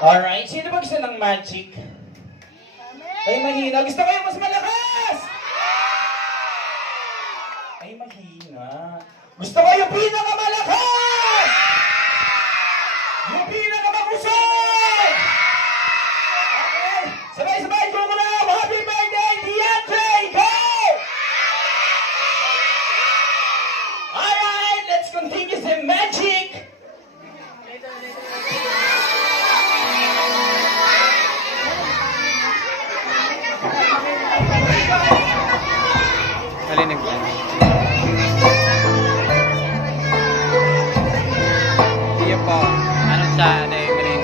Alright, sino ba gusto ng magic? Ay, mahina. Gusto ko yung mas malakas! Ay, mahina. Gusto ko yung pinakamalakas! Yung pinakamahusay! Okay, sabay-sabay ko na! Happy birthday, DeAndre! Go! Alright, let's continue the magic! Nalinig ba? Iya po. Ano sa narinig?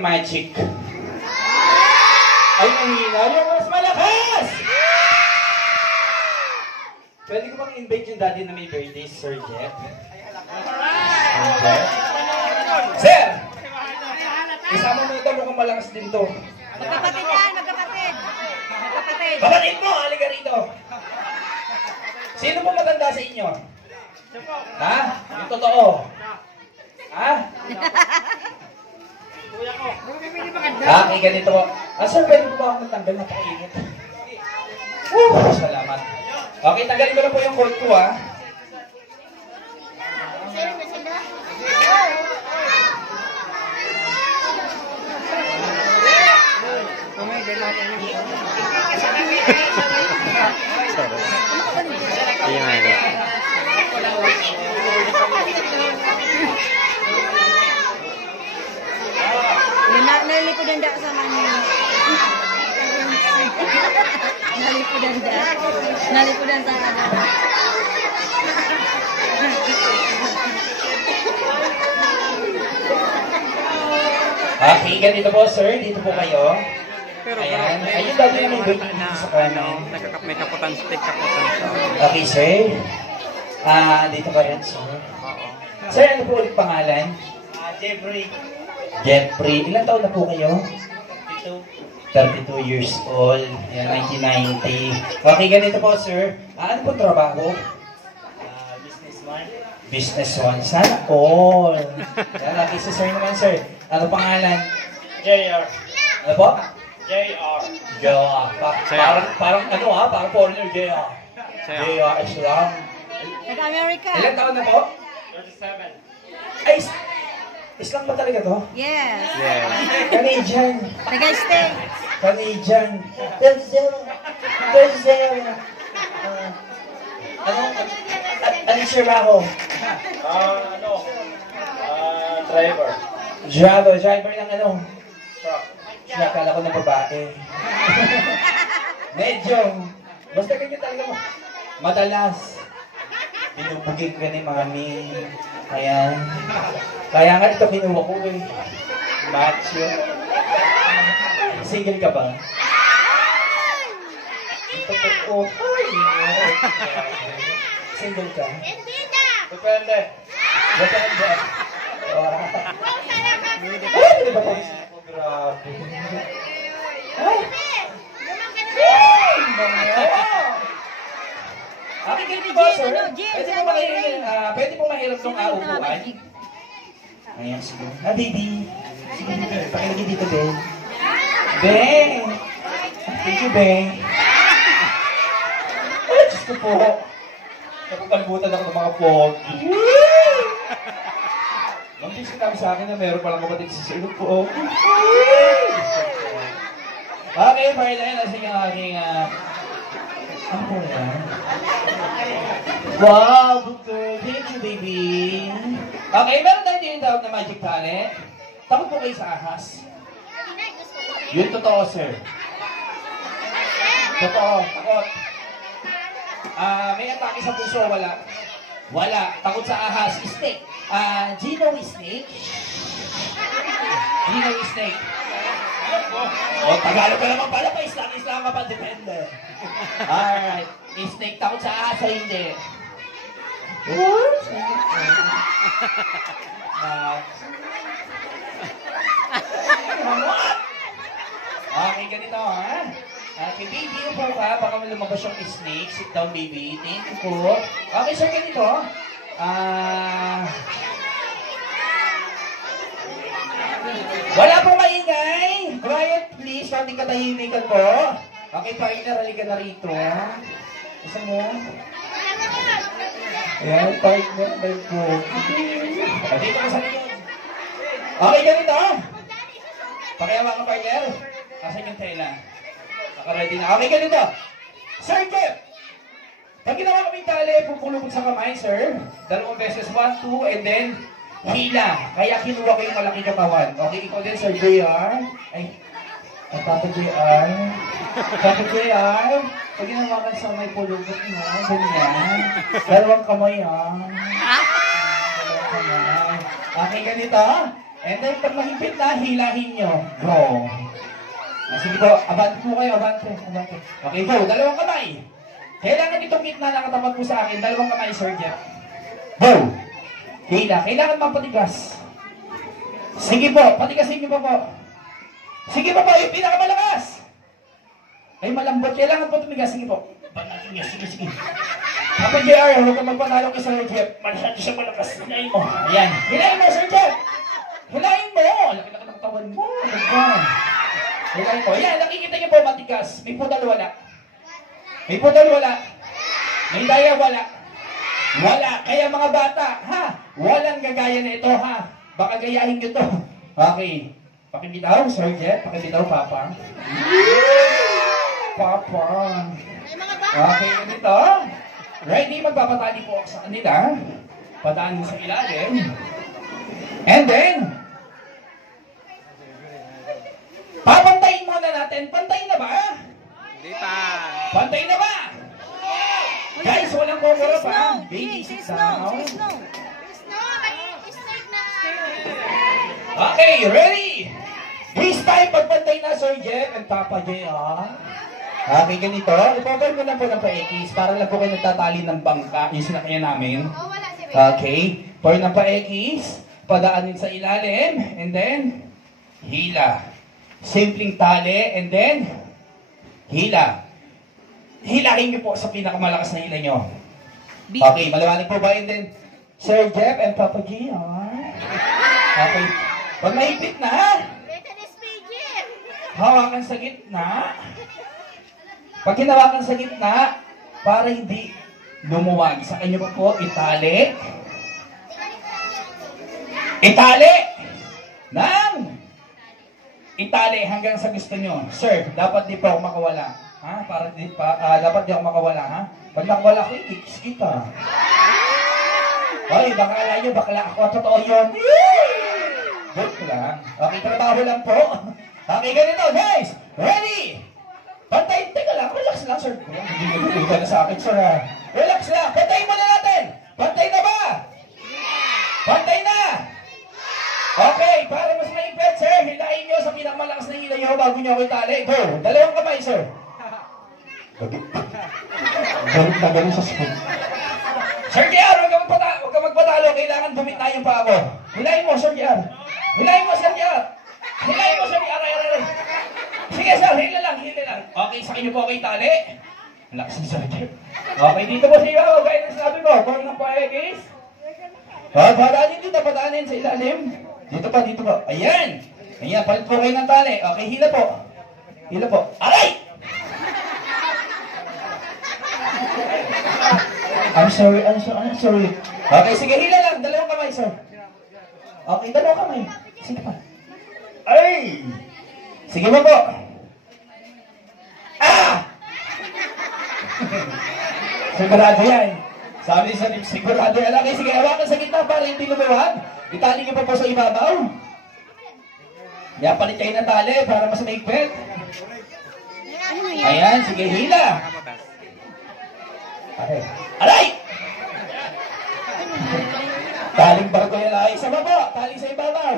ng magic. Ay, mahina. Yung mas malakas! Pwede ko bang invite yung daddy na may birthday, Sir Jeff? Sir! Isama mo ito, mukhang malakas din to. Magkapatid yan, magkapatid. Magkapatid. Kapatid mo, halika rito. Sino po maganda sa inyo? Ha? Yung totoo. Ha? Okay, ganito po. Sir, pwede po ba ako matanggal na painit? Salamat. Okay, tanggalin ko na po yung coat ko, ha? Nalipudan daw sa mga nalipudan sa ano. Okay, ganito po, sir. Dito po kayo. Ayan. Ayun, dati naman yung dito sa kanan. May kaputan, stick kaputan siya. Okay, sir. Dito ka rin, sir. Sir, ano po ulit pangalan? Jeffrey. Jeffrey. Ilan taon na po kayo? 32 years old. Yan, 1990. Okay, ganito po, sir. Ano po trabaho? Businessman. Businessman. Sana all. Yan, okay, so sir naman, sir. Ano pangalan? JR. Ano po? JR. JR. Parang ano parang foreigner, JR. JR Islam. Nag-America. Ilan taon na po? 37. Ay, Islam ba talaga to? Yes. Canadian. Nag-stay. Canadian. Brazil. Brazil. Anong trabaho? Driver. Driver ng ano? Truck. Nakala ko ng babae. Medyo. Basta ganyan talaga mo. Madalas. Binubugin ka ni mami. Ayan. Kaya nga ito kinuha ko eh. Macho. Single ka ba? Ito po. Single ka? Depende. Depende. Ay, hindi ba pag-isip ko? Grabe. Ay! Okay, ganito ba, sir? Pwede po mahirap itong upuan? Ayan, sige. Baby. Sige, pakilagay dito, Ben. Ben! Thank you, Ben. Ay, Diyos ko po. Napapalibutan ako ng mga pogi. Nung di sinabi sa akin na meron palang kapatid si Sir po. Okay, Marlene, nasa yung aking, ano po yan? Wow, good girl. Thank you, baby. Okay, meron tayo tinatawag na magic talent. Takot po kayo sa ahas. Yun totoo, sir. Totoo, takot. May atake sa puso, wala. Wala. Takot sa ahas. Snake. Gino is snake. Gino is snake. Tagalog ka naman pala pa. Islam ka pa. Depende. Alright. Snake. Takot sa ahas o hindi? What? Okay, ganito ha. Okay, baby, upo ka. Baka lumabas yung snake. Sit down, baby. Thank you po. Okay, sir, ganito. Wala pong maingay. Quiet, please. Konting katahimikan po. Okay, partner, halika na rito. Isa mo. Ayan, partner. Dahil po. Dito ka sa likod. Okay, ganito. Pakiawa ka, partner. Asan yung tela? Naka-ready na. Okay, ganito. Sir Jeff, pag ginawa kaming tali, pupulupot sa kamay, sir. 2 beses. 1, 2, and then hila. Kaya kinuha ko yung malaki katawan. Okay, ikaw din, Sir JR. Ay, Papa JR. Papa JR. Pag ginawa ka sa may pulupot mo, ganyan. 2 kamay, ha. 2 kamay. Okay, ganito. And then, pag mahigpit na, hilahin nyo. Go. Sige po, abante po kayo, abante. Okay, go. Dalawang kamay. Kailangan itong gitna nakatapat po sa akin. Dalawang kamay, Sir Jeff. Go. Hila. Kailangan mapatigas. Sige po, patigasin niyo po. Sige po, yung pinakamalakas. Ay, malambot. Kailangan po tumigas. Sige po. Sige. Kapag JR, huwag ka magpanalo kay Sir Jeff. Masyado siya malakas. Hilahin mo. Ayan. Hilahin mo, Sir Jeff. Hilahin mo. Laki-laki ng katawan mo. Hilahin mo. Ayan, nakikita niyo po matigas. May pudal wala. May daya wala. Kaya mga bata, ha? Walang gagaya na ito, ha? Baka gayahin nyo to. Okay. Pakibitaw, Sir Jeff. Pakibitaw, Papa. Papa. Okay, ganito. Ready? Magpapatali po ako sa kanila. Pataan sa ilalim. And then, papantayin muna natin. Pantay na ba? Hindi pa. Pantay na ba? Guys, walang kongoro pa. Baby, sit down. Okay, ready? This time, pagpantay na, Sir Jeff and Papa J, Okay, ganito. Ipover ko na po ng pa-X para lang po kayo nagtatali ng bangka. Yung sinakyan namin. Okay. Pour ng pa-X. Padaanin sa ilalim. And then, hila. Simpleng tali. And then, hila. Hilahin niyo po sa pinakamalakas na hila niyo. Okay, maliwanag po ba? And then, Sir Jeff and Papa G, Okay. Pag mahigpit na, hawakan sa gitna. Pag hinawakan sa gitna, para hindi lumuwag, sa kanya po, itali. Itali hanggang sa gusto nyo. Sir, dapat di pa ako makawala. Ha? Dapat di ako makawala, ha? Pag nakawala ko, i-kicks kita. Hoy, bakala nyo, bakla ako. Totoo yun. Joke lang. Okay, trabaho lang po. Okay, ganito, guys. Ready? Pantay, teka lang. Relax lang, sir. Hindi ka na sa akin, sir. Relax lang. Pantayin muna natin. Pantay na ba? Pantay na. Okay, para mas maipet, sir. Hilain nyo sa pinakamalakas na hila nyo bago nyo ako itali. Go. Dalawang kamay, sir. Ganun sa spoon. Sir JR, huwag ka magpatalo. Kailangan bumita yung pa ako. Hilain mo, Sir JR. Hilain mo, Sir JR. Hilain mo, Sir JR. Sige, sir. Hila lang. Okay, sa inyo po kayo tali. Lakas ni Sir JR. Okay, dito po siya. Okay, na sabi mo. Kung ng pa-X. Padaanin sa ilalim. Dito pa. Ayan. Palit po kayo ng tali. Okay, hila po. Aray! I'm sorry. Okay, sige, hila lang. Dalawang kamay, sir. Okay, dalawang kamay. Sige pa. Ay! Sige mo po. Sigurado yan. Sabi sa nim, sigurado yan. Okay, sige, hawakan sa gitna para hindi lumuwag. Itali niyo po sa ibabaw. Palit kayo ng tali para mas maigpit. Ayan, sige, hila. Okay. Aray! Taling barko yan ay. Sama po, tali sa ibabaw.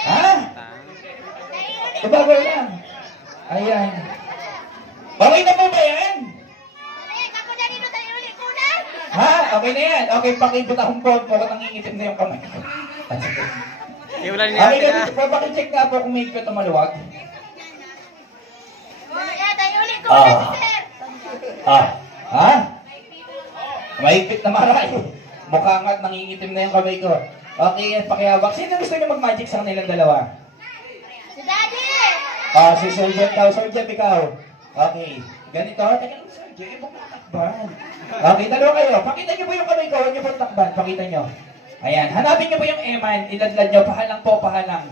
Ha? Ibabaw lang. Ayan. Okay na po ba yan? Ha? Okay na yan. Okay, pakibot akong po. Mukhang nangingitim na yung kamay. Okay, ganito po. Pakicheck nga po kung may ikot na maluwag. Ha? Mahigpit na maray. Mukha nga't nangingitim na yung kamay ko. Okay, pakihawak. Sino gusto niyo mag-magic sa kanilang dalawa? Si Daddy! Si Sir Jeff, Sir Jeff, ikaw. Okay. Ganito. Teka lang, Sir Jeff. Huwag mo takban. Okay, dalawa kayo. Pakita niyo po yung kamay ko. Huwag niyo po takban. Pakita niyo. Ayan. Hanapin niyo po yung eman. Iladlad niyo. Pahalang po, pahalang.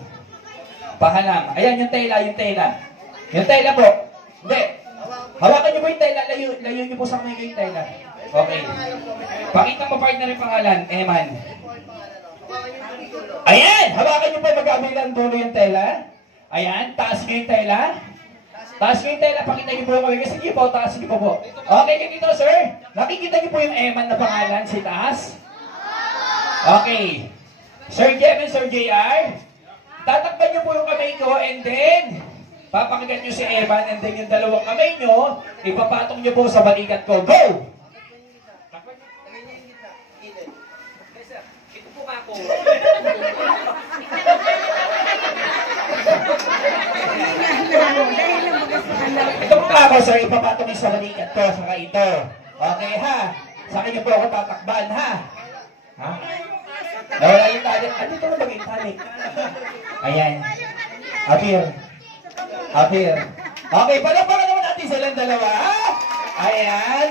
Ayan, yung tela. Yung tela po. Hindi. Hawakan niyo po yung tela. Layo niyo po sa kamay ko yung tela. Okay. Pakita mo partner yung pangalan. Eman. Ayan! Hawakan niyo po magkabilang dulo yung tela. Ayan. Taas niyo yung tela. Pakita niyo po yung kamay. Sige po, taas niyo po. Okay, ganito sir. Nakikita niyo po yung Eman na pangalan si taas. Okay. Sir Jeff and Sir JR, tatakpan niyo po yung kamay ko and then papakagat niyo si Evan and then yung dalawang kamay niyo, ipapatong niyo po sa balikat ko. Go! Ito po ako. Ito po ako, sir, ipapatong niyo sa balikat ko, saka ito. Okay ha? Sa akin niyo po ako tatakban ha? Ha? Nawala yung talik. Ano ito na maging talik? Ayan. Apir. Apir. Okay, pala naman natin silang dalawa. Ha? Ayan.